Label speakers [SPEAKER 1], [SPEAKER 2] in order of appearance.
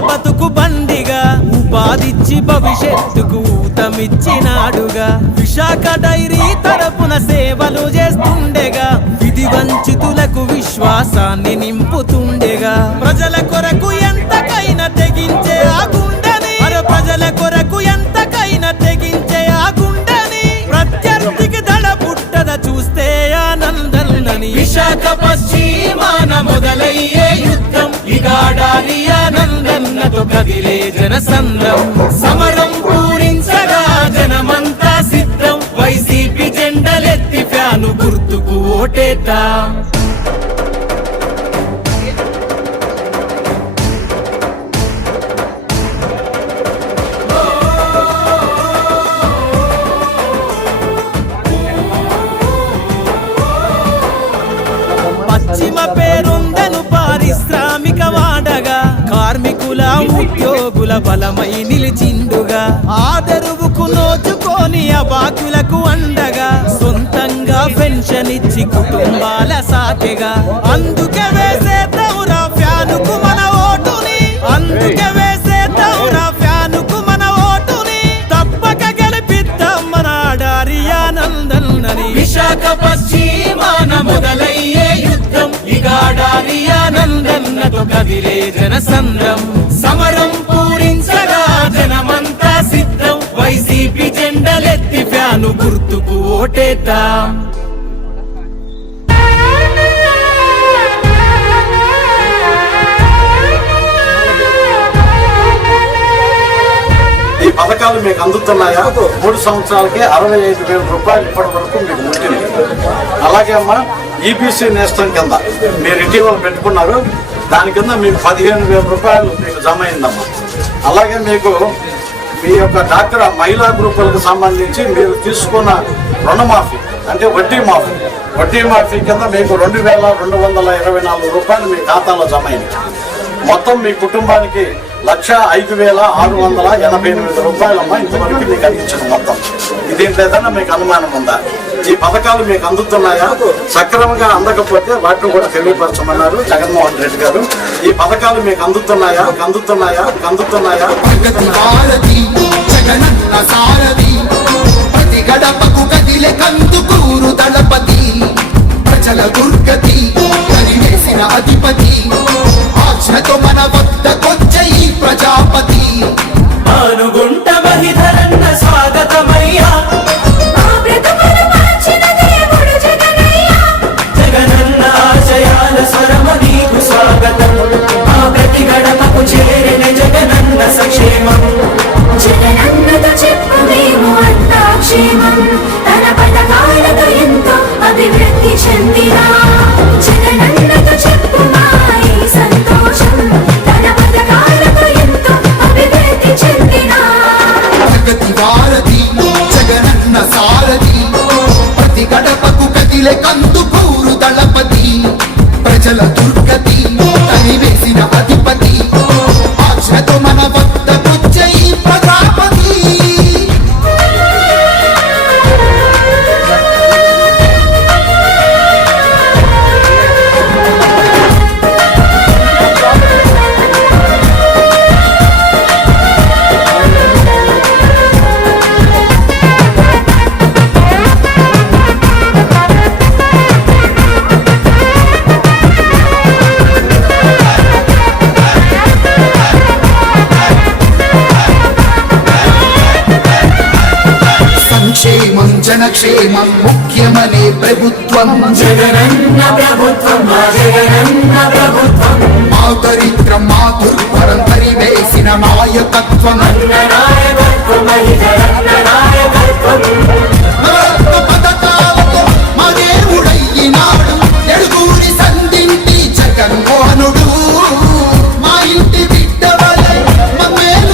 [SPEAKER 1] బతుకు బండిగా ఉపాధిచ్చి భవిష్యత్తుకు ఊతమిచ్చినాడుగా విశాఖ డైరీ తరపున సేవలు చేస్తుండేగా విధి వంచితులకు విశ్వాసాన్ని నింపుతుండేగా. ప్రజల కొరకు ఎంతకైనా తెగించే ఆ గుండెని ప్రజల కొరకు ఎంతకైనా తెగించే ఆ గుండెని. ప్రత్యర్థికి దడ పుట్టద చూస్తే ఆనందనని విశాఖ పశ్చిమాన మొదలయ్యే యుద్ధం ఇగాడాలి ఆనందన్నతో కదిలే జనసంద్రం. సమరం పూరించగా జనమంతా సిద్ధం. వైసీపీ జెండలెత్తి ఫ్యాను గుర్తుకు ఓటేతా బలమై నిలిచిండుగా. ఆదరువుకు నోచుకొని అబాకులకు అండగా. సొంతంగా పెన్షన్ ఇచ్చి కుటుంబాల సాకెగా. అందుకే వేసే దౌరా ఫ్యానుకు మన ఓటుని. అందుకే వేసే దౌరా ఫ్యానుకు మన ఓటుని. తప్పక గెలిపిద్దాం మన ఆడారి ఆనందనని విశాఖ పశ్చిమాన మొదలయ్యే యుద్ధం. ఇగాడారి ఆనందన్నతో కదిలే జనసంద్రం. గుర్తుకు ఓటేద్దాం.
[SPEAKER 2] ఈ పథకాలు మీకు అందుతున్నాయా? మూడు సంవత్సరాలకి అరవై ఐదు వేల రూపాయలు ఇప్పటి వరకు మీకు ముట్టింది అలాగే అమ్మా ఈబీసీ నేస్తం కింద మీరు ఇటీవల పెట్టుకున్నారు. దాని కింద మీకు పదిహేను వేల రూపాయలు మీకు జమ అయిందమ్మా. అలాగే మీకు మీ యొక్క డాక్టర్ మహిళా గ్రూపులకు సంబంధించి మీరు తీసుకున్న రుణమాఫీ అంటే వడ్డీ మాఫీ. వడ్డీ మాఫీ కింద మీకు రెండు వేల రెండు వందల ఇరవై నాలుగు రూపాయలు మీ ఖాతాలో జమ అయింది మొత్తం మీ కుటుంబానికి లక్ష ఐదు వేల ఆరు వందల ఎనభై ఎనిమిది రూపాయలమ్మ ఇంతవరకు మీకు అందించిన మొత్తం. దీంట్లో ఏదైనా మీకు అనుమానం ఉందా? ఈ పథకాలు మీకు అందుతున్నాయా? సక్రమంగా అందకపోతే వాటిని కూడా తెలియపరచమన్నారు జగన్మోహన్ రెడ్డి గారు. ఈ పథకాలు మీకు అందుతున్నాయా? అందుతున్నాయా? అందుతున్నాయా?
[SPEAKER 3] జగత్ భారతి జగనన్న సారథి ప్రతి గడపకు కదిలే కందుకూరు దళపతి ప్రజల దుర్గతి.
[SPEAKER 1] గడపకు
[SPEAKER 3] కదిలే కందుకూరు దళపతి ప్రజల దుర్గతి తనివేసిన అధిపతి. సంక్షేమం జనక్షేమం ముఖ్యమనే ప్రభుత్వం.
[SPEAKER 1] జగనన్న ప్రభుత్వం జగనన్న ప్రభుత్వం.
[SPEAKER 3] మా దరిద్రం మా దుర్భరం పరివేసిన నాయకత్వం